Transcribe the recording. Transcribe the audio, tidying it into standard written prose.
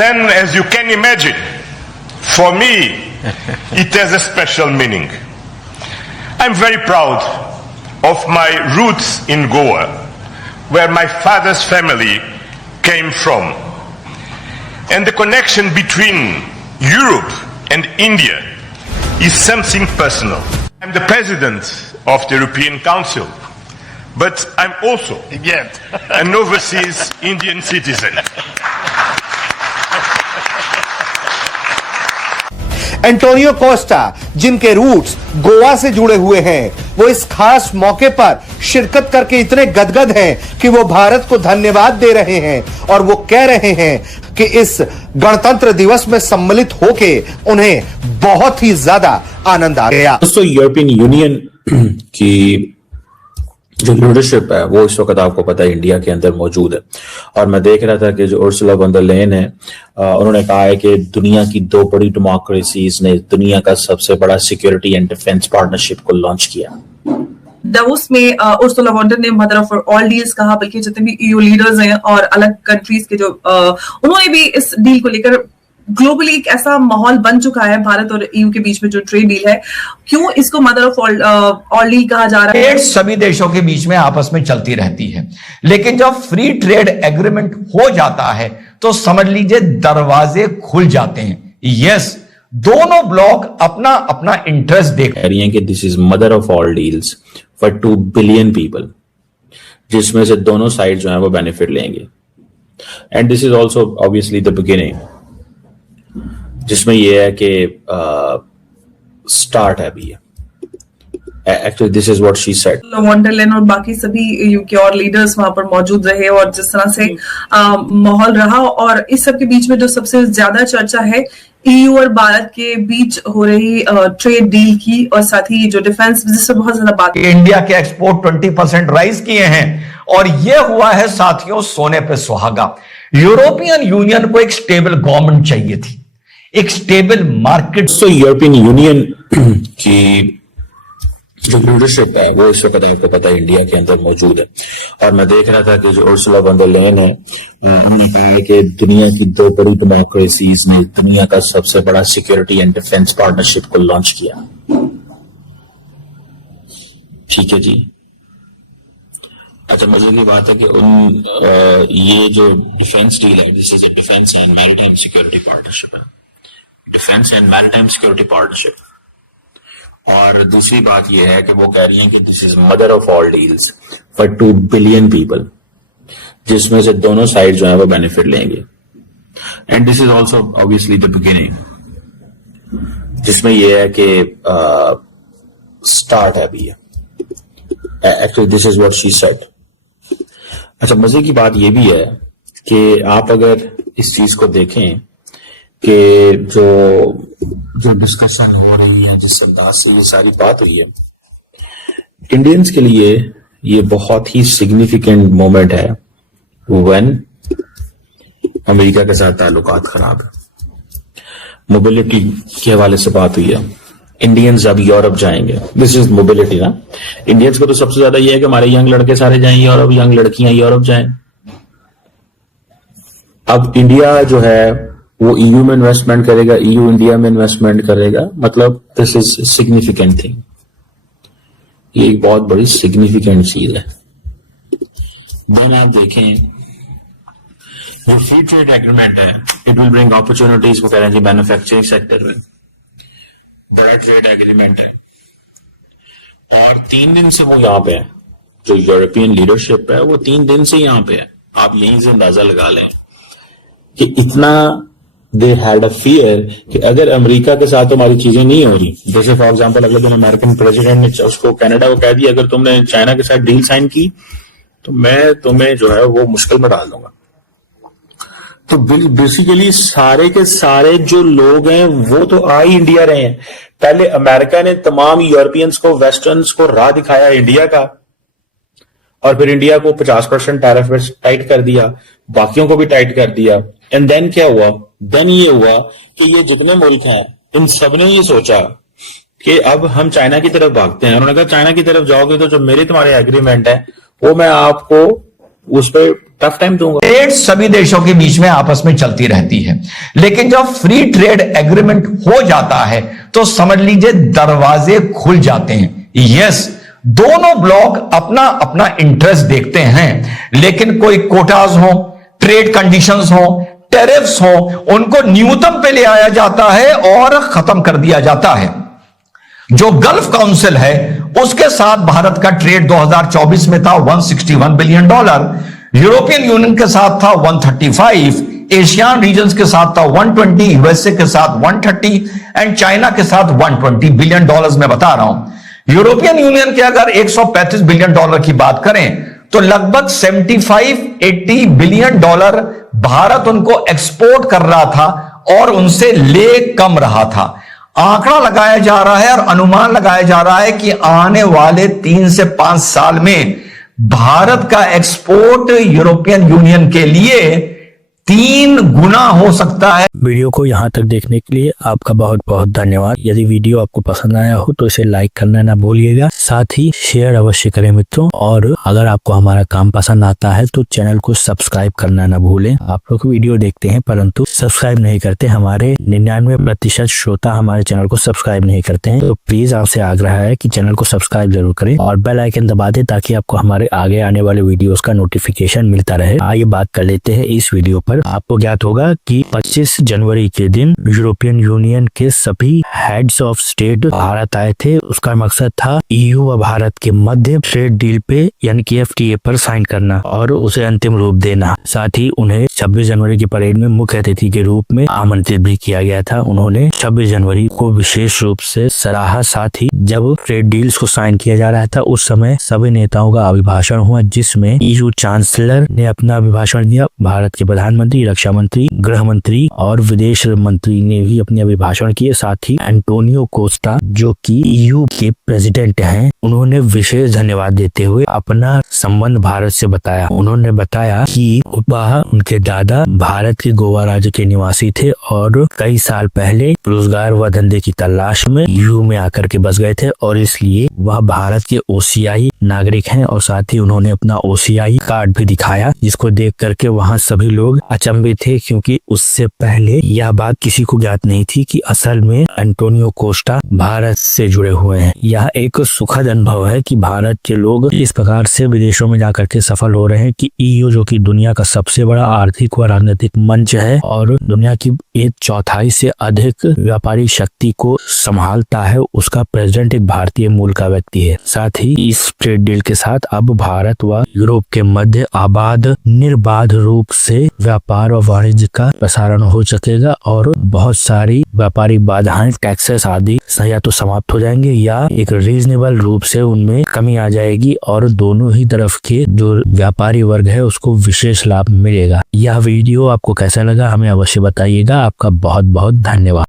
then, as you can imagine, for me, it has a special meaning. I'm very proud of my roots in Goa, where my father's family came from. And the connection between Europe and India is something personal. I'm the president of the European Council, but I'm also an overseas Indian citizen. Antonio Costa, जिनके roots Goa से जुड़े हुए हैं, वो इस खास मौके पर शिरकत करके इतने गदगद हैं कि वो भारत को धन्यवाद दे रहे हैं और वो कह रहे हैं कि इस गणतंत्र दिवस में सम्मिलित होके उन्हें बहुत ही ज्यादा आनंद आ गया। दोस्तों, यूरोपियन यूनियन की जो लीडरशिप है वो इस वक्त आपको पता है इंडिया के अंदर मौजूद है। और मैं देख रहा था कि जो उर्सुला वॉन डर लेयन है, उन्होंने कहा है कि दुनिया की दो बड़ी डेमोक्रेसीज ने दुनिया का सबसे बड़ा सिक्योरिटी एंड डिफेंस पार्टनरशिप को लॉन्च किया। दावोस में उर्सुला वॉन डर ने मदर ऑफ ऑल डील्स कहा, बल्कि जितने भी ईयू लीडर्स हैं और अलग कंट्रीज के जो उन्होंने भी इस डील को लेकर ग्लोबली एक ऐसा माहौल बन चुका है भारत और ईयू के बीच में जो ट्रेड डील है, क्यों इसको मदर ऑफ ऑल डील कहा जा रहा है? ट्रेड सभी देशों के बीच में आपस में चलती रहती है, लेकिन जब फ्री ट्रेड एग्रीमेंट हो जाता है तो समझ लीजिए दरवाजे खुल जाते हैं। यस, दोनों ब्लॉक अपना अपना इंटरेस्ट देख रही हैं कि this is mother of all deals for 2 billion people, जिसमें से दोनों साइड जो है वो बेनिफिट लेंगे। And this is also obviously the beginning, जिसमें यह है कि स्टार्ट है अभी। Actually this is what she said. Von der Leyen और बाकी सभी ईयू के और लीडर्स वहां पर मौजूद रहे और जिस तरह से माहौल रहा, और इस सब के बीच में जो सबसे ज्यादा चर्चा है ईयू और भारत के बीच हो रही ट्रेड डील की, और साथ ही जो डिफेंस बिजनेस पर बहुत ज्यादा बात। इंडिया के एक्सपोर्ट 20% राइज किए हैं और यह हुआ है साथियों सोने पे सुहागा। यूरोपियन यूनियन को एक स्टेबल गवर्नमेंट चाहिए थी, एक स्टेबल मार्केट। तो यूरोपियन यूनियन की जो लीडरशिप है वो इस वक्त आपको पता है इंडिया के अंदर मौजूद है। और मैं देख रहा था कि जो उर्सुला वॉन डर लेयन है, उन्होंने कहा है कि दुनिया की दो बड़ी डेमोक्रेसीज ने दुनिया का सबसे बड़ा सिक्योरिटी एंड डिफेंस पार्टनरशिप को लॉन्च किया। ठीक है जी। अच्छा, मजे की बात है कि ये जो डिफेंस डील है, this is a defence and maritime security partnership है, defence and maritime security partnership. और दूसरी बात यह है कि वो कह रही हैं कि this is mother of all deals for 2 billion people, जिसमें से दोनों साइड जो है वो बेनिफिट लेंगे। And this is also obviously the beginning, जिसमें यह है कि स्टार्ट है अभी। Actually this is what she said. अच्छा, मजे की बात यह भी है कि आप अगर इस चीज को देखें कि जो डिस्कशन हो रही है, जिस अंदाज से ये सारी बात हुई है, इंडियंस के लिए ये बहुत ही सिग्निफिकेंट मोमेंट है व्हेन अमेरिका के साथ ताल्लुकात खराब है। मोबिलिटी के हवाले से बात हुई है, इंडियंस अब यूरोप जाएंगे, दिस इज मोबिलिटी ना। इंडियंस को तो सबसे ज्यादा ये है कि हमारे यंग लड़के सारे जाएं यूरोप, यंग लड़कियां यूरोप जाएं। अब इंडिया जो है वो ईयू में इन्वेस्टमेंट करेगा, ईयू इंडिया में इन्वेस्टमेंट करेगा, मतलब दिस इज सिग्निफिकेंट थिंग। ये एक बहुत बड़ी सिग्निफिकेंट चीज है। देन आप देखें जो फ्री ट्रेड एग्रीमेंट है, it will bring opportunities for energy manufacturing sector में। बड़ा ट्रेड एग्रीमेंट है और 3 दिन से वो यहाँ पे है। जो यूरोपियन लीडरशिप है वो 3 दिन से यहाँ पे है। आप यहीं से अंदाजा लगा लें कि इतना दे हैड अ फियर कि अगर अमेरिका के साथ हमारी चीजें नहीं हो रही, जैसे फॉर एग्जांपल अगले दिन अमेरिकन प्रेसिडेंट ने उसको कनाडा को कह दिया अगर तुमने चाइना के साथ डील साइन की तो मैं तुम्हें जो है वो मुश्किल में डाल दूंगा। तो बेसिकली सारे के सारे जो लोग हैं वो तो आ ही इंडिया रहे हैं। पहले अमेरिका ने तमाम यूरोपियंस को, वेस्टर्न्स को राह दिखाया इंडिया का, और फिर इंडिया को 50% टैरिफ टाइट कर दिया, बाकियों को भी टाइट कर दिया। एंड देन क्या हुआ? देन ये हुआ कि ये जितने मुल्क हैं इन सब ने ये सोचा कि अब हम चाइना की तरफ भागते हैं। उन्होंने कहा चाइना की तरफ जाओगे तो जो मेरे तुम्हारे एग्रीमेंट है वो मैं आपको उस पर टफ टाइम दूंगा। ट्रेड सभी देशों के बीच में आपस में चलती रहती है, लेकिन जब फ्री ट्रेड एग्रीमेंट हो जाता है तो समझ लीजिए दरवाजे खुल जाते हैं। यस, दोनों ब्लॉक अपना अपना इंटरेस्ट देखते हैं, लेकिन कोई कोटाज हो, ट्रेड कंडीशंस हो, टैरिफ्स हो, उनको न्यूनतम पे ले आया जाता है और खत्म कर दिया जाता है। जो गल्फ काउंसिल है उसके साथ भारत का ट्रेड 2024 में था $161 बिलियन, यूरोपियन यूनियन के साथ था 135, एशियान रीजन्स के साथ था 120, यूएसए के साथ 130 एंड चाइना के साथ 120 बिलियन डॉलर्स में बता रहा हूं। यूरोपियन यूनियन के अगर $135 बिलियन की बात करें तो लगभग 75-80 बिलियन डॉलर भारत उनको एक्सपोर्ट कर रहा था और उनसे ले कम रहा था। आंकड़ा लगाया जा रहा है और अनुमान लगाया जा रहा है कि आने वाले 3 से 5 साल में भारत का एक्सपोर्ट यूरोपियन यूनियन के लिए 3 गुना हो सकता है। वीडियो को यहाँ तक देखने के लिए आपका बहुत बहुत धन्यवाद। यदि वीडियो आपको पसंद आया हो तो इसे लाइक करना ना भूलिएगा, साथ ही शेयर अवश्य करें मित्रों। और अगर आपको हमारा काम पसंद आता है तो चैनल को सब्सक्राइब करना ना भूलें। आप लोग वीडियो देखते हैं परंतु सब्सक्राइब नहीं करते। हमारे 99% श्रोता हमारे चैनल को सब्सक्राइब नहीं करते हैं, तो प्लीज आपसे आग्रह है कि चैनल को सब्सक्राइब जरूर करें और बेल आइकन दबा दें ताकि आपको हमारे आगे आने वाले वीडियोस का नोटिफिकेशन मिलता रहे। आइए बात कर लेते हैं इस वीडियो पर। आपको ज्ञात होगा कि 25 जनवरी के दिन यूरोपियन यूनियन के सभी हेड्स ऑफ स्टेट भारत आए थे। उसका मकसद था ईयू व भारत के मध्य ट्रेड डील पे यानी कि FTA पर साइन करना और उसे अंतिम रूप देना। साथ ही उन्हें 26 जनवरी की परेड में मुख्य अतिथि के रूप में आमंत्रित भी किया गया था। उन्होंने 26 जनवरी को विशेष रूप से सराहा। साथ ही जब ट्रेड डील्स को साइन किया जा रहा था उस समय सभी नेताओं का अभिभाषण हुआ, जिसमें ईयू चांसलर ने अपना अभिभाषण दिया। भारत के प्रधानमंत्री, रक्षा मंत्री, गृह मंत्री और विदेश मंत्री ने भी अपने अभिभाषण किए। साथ ही एंटोनियो कोस्टा जो कि ईयू के प्रेसिडेंट हैं, उन्होंने विशेष धन्यवाद देते हुए अपना संबंध भारत से बताया। उन्होंने बताया कि वह उनके दादा भारत के गोवा राज्य के निवासी थे और कई साल पहले रोजगार व धंधे की तलाश में ईयू में आकर के बस गए थे और इसलिए वह भारत के OCI नागरिक हैं। और साथ ही उन्होंने अपना OCI कार्ड भी दिखाया, जिसको देख करके वहाँ सभी लोग अचंभित थे, क्योंकि उससे पहले यह बात किसी को ज्ञात नहीं थी कि असल में एंटोनियो कोस्टा भारत से जुड़े हुए हैं। यह एक सुखद अनुभव है कि भारत के लोग इस प्रकार से विदेशों में जाकर के सफल हो रहे हैं कि ईयू जो कि दुनिया का सबसे बड़ा आर्थिक व राजनीतिक मंच है और दुनिया की 1/4 से अधिक व्यापारिक शक्ति को संभालता है, उसका प्रेसिडेंट एक भारतीय मूल का व्यक्ति है। साथ ही इस ट्रेड डील के साथ अब भारत व यूरोप के मध्य आबाद निर्बाध रूप से व्यापार और वाणिज्य का प्रसारण हो सकेगा और बहुत सारी व्यापारिक बाधाएं, टैक्सेस आदि या तो समाप्त हो जाएंगे या एक रीजनेबल रूप से उनमें कमी आ जाएगी और दोनों ही तरफ के जो व्यापारी वर्ग है उसको विशेष लाभ मिलेगा। यह वीडियो आपको कैसा लगा हमें अवश्य बताइएगा। आपका बहुत बहुत धन्यवाद।